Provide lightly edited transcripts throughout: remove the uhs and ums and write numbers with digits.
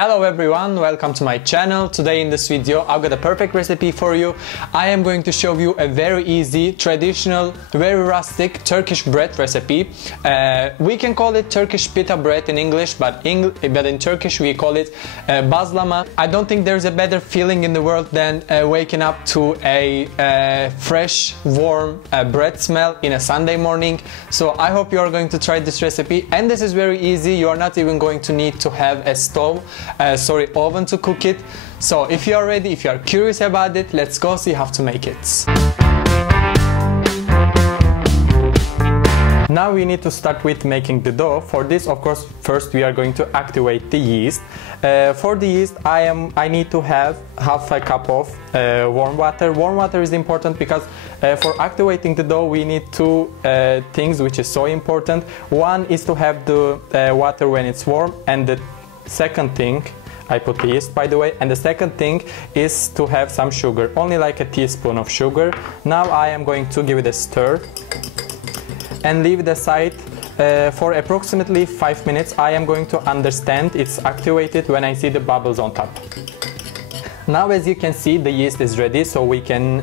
Hello everyone, welcome to my channel. Today in this video I've got a perfect recipe for you. I am going to show you a very easy, traditional, very rustic Turkish bread recipe. We can call it Turkish pita bread in English, but in Turkish we call it bazlama. I don't think there's a better feeling in the world than waking up to a fresh, warm bread smell in a Sunday morning. So I hope you are going to try this recipe, and this is very easy. You are not even going to need to have a oven to cook it. So if you are ready, if you are curious about it, let's go see how to make it. Now we need to start with making the dough. For this, of course, first we are going to activate the yeast. For the yeast, I need to have half a cup of warm water. Warm water is important because for activating the dough we need two things which is so important. One is to have the water when it's warm, and the second thing, I put the yeast by the way, and the second thing is to have some sugar, only like a teaspoon of sugar. Now I am going to give it a stir and leave it aside for approximately 5 minutes. I am going to understand it's activated when I see the bubbles on top. Now as you can see, the yeast is ready, so we can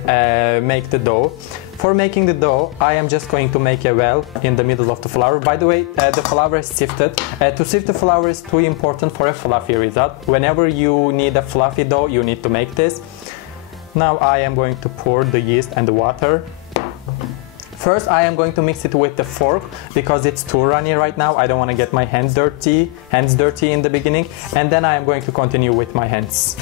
make the dough. For making the dough, I am just going to make a well in the middle of the flour. By the way, the flour is sifted. To sift the flour is too important for a fluffy result. Whenever you need a fluffy dough, you need to make this. Now I am going to pour the yeast and the water. First, I am going to mix it with the fork because it's too runny right now. I don't want to get my hands dirty in the beginning, and then I am going to continue with my hands.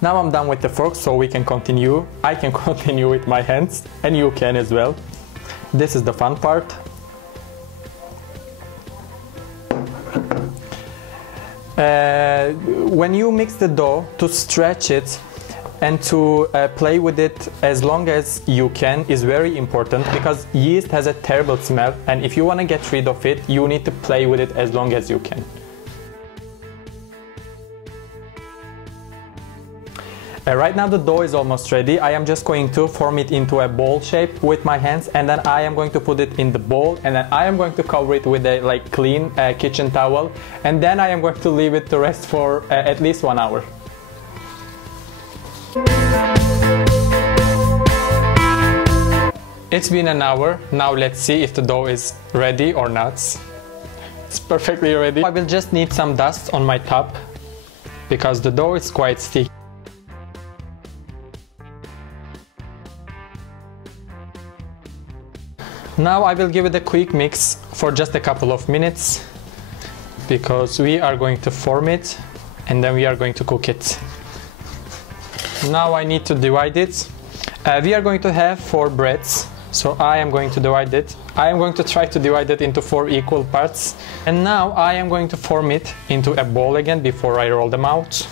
Now I'm done with the fork, so we can continue. I can continue with my hands, and you can as well. This is the fun part. When you mix the dough, to stretch it and to play with it as long as you can is very important, because yeast has a terrible smell, and if you want to get rid of it, you need to play with it as long as you can. Right now the dough is almost ready. I am just going to form it into a ball shape with my hands, and then I am going to put it in the bowl, and then I am going to cover it with a clean kitchen towel, and then I am going to leave it to rest for at least 1 hour. It's been an hour. Now let's see if the dough is ready or not. It's perfectly ready. I will just need some dust on my top because the dough is quite sticky. Now I will give it a quick mix for just a couple of minutes, because we are going to form it and then we are going to cook it. Now I need to divide it. We are going to have 4 breads, so I am going to divide it. I am going to try to divide it into 4 equal parts. And now I am going to form it into a ball again before I roll them out.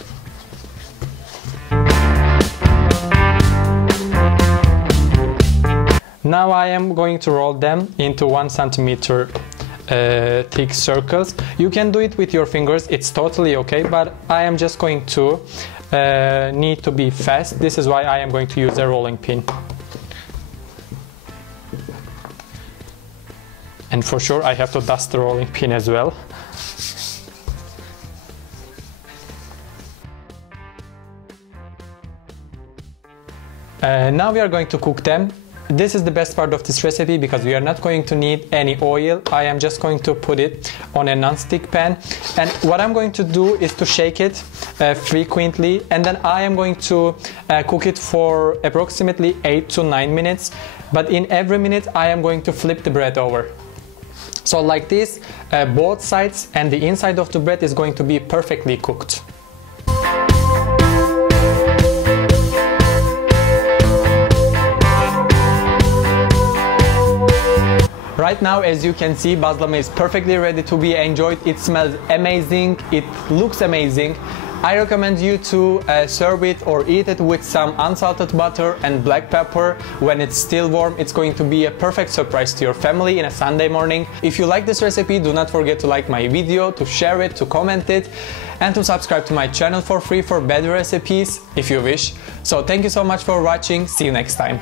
Now I am going to roll them into 1 centimeter thick circles. You can do it with your fingers, it's totally okay, but I am just going to need to be fast. This is why I am going to use a rolling pin. And for sure I have to dust the rolling pin as well. Now we are going to cook them. This is the best part of this recipe because we are not going to need any oil. I am just going to put it on a non-stick pan, and what I'm going to do is to shake it frequently, and then I am going to cook it for approximately 8 to 9 minutes, but in every minute I am going to flip the bread over. So like this, both sides and the inside of the bread is going to be perfectly cooked. Right now, as you can see, bazlama is perfectly ready to be enjoyed. It smells amazing, it looks amazing. I recommend you to serve it or eat it with some unsalted butter and black pepper when it's still warm. It's going to be a perfect surprise to your family in a Sunday morning. If you like this recipe, do not forget to like my video, to share it, to comment it, and to subscribe to my channel for free for better recipes if you wish. So thank you so much for watching. See you next time.